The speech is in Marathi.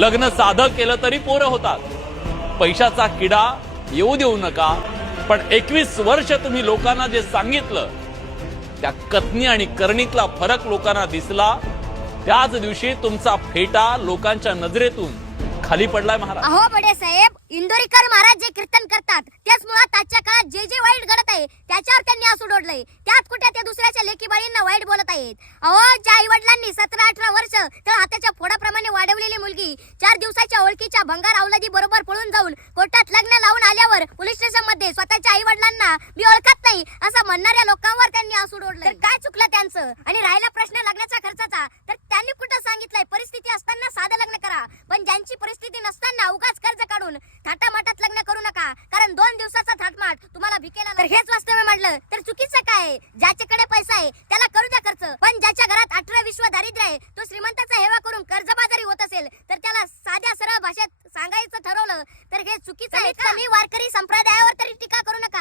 लग्न साधं केलं तरी पोरं होतात. पैशाचा किडा येऊ देऊ नका पण एकवीस वर्ष तुम्ही लोकांना जे सांगितलं त्या कथनी आणि करणीतला फरक लोकांना दिसला त्याच दिवशी तुमचा फेटा लोकांच्या नजरेतून खाली पडलाय महाराज. अहो बडे साहेब इंदोरीकर महाराज जे कीर्तन करतात त्याच मुळात आजच्या काळात जे जे वाईट घडत आहे त्याच्यावर त्यांनी असू डोडलंय त्यात कुठे ते दुसऱ्याच्या लेकी बाळींना वाईट बोलत आहेत? अहो ज्या आई वडिलांनी सतरा अठरा वर्ष त्या हाताच्या फोडाप्रमाणे वाढवलेली मुलगी चार दिवसाच्या ओळखीच्या भंगार अवलादी बरोबर पळून जाऊन कोर्टात लग्न लावून आल्यावर पोलीस स्टेशनमध्ये स्वतःच्या आई वडिलांना मी ओळखत नाही असं म्हणणाऱ्या लोकांवर त्यांनी असू डोडलं तर काय चुकलं त्यांचं? आणि राहिला प्रश्न लग्नाच्या खर्चाचा तर त्यांनी कुठं सांगितलंय? परिस्थिती असताना साधं लग्न करा. पण ज्यांची थाटामाटात लग्न करू नका. कारण दोन दिवसाचा थाटमाट तुम्हाला भिकेला तर हेच वास्तव्य म्हटलं. तर चुकीचं काय आहे? ज्याच्याकडे पैसा आहे त्याला करू द्या खर्च. पण ज्याच्या घरात अठरा विश्व दारिद्र्य आहे तो श्रीमंताचा हेवा करून कर्जबाजारी होत असेल तर त्याला साध्या सरळ भाषेत सांगायचं ठरवलं. तर हे चुकीचं आहे कमी वारकरी संप्रदायावर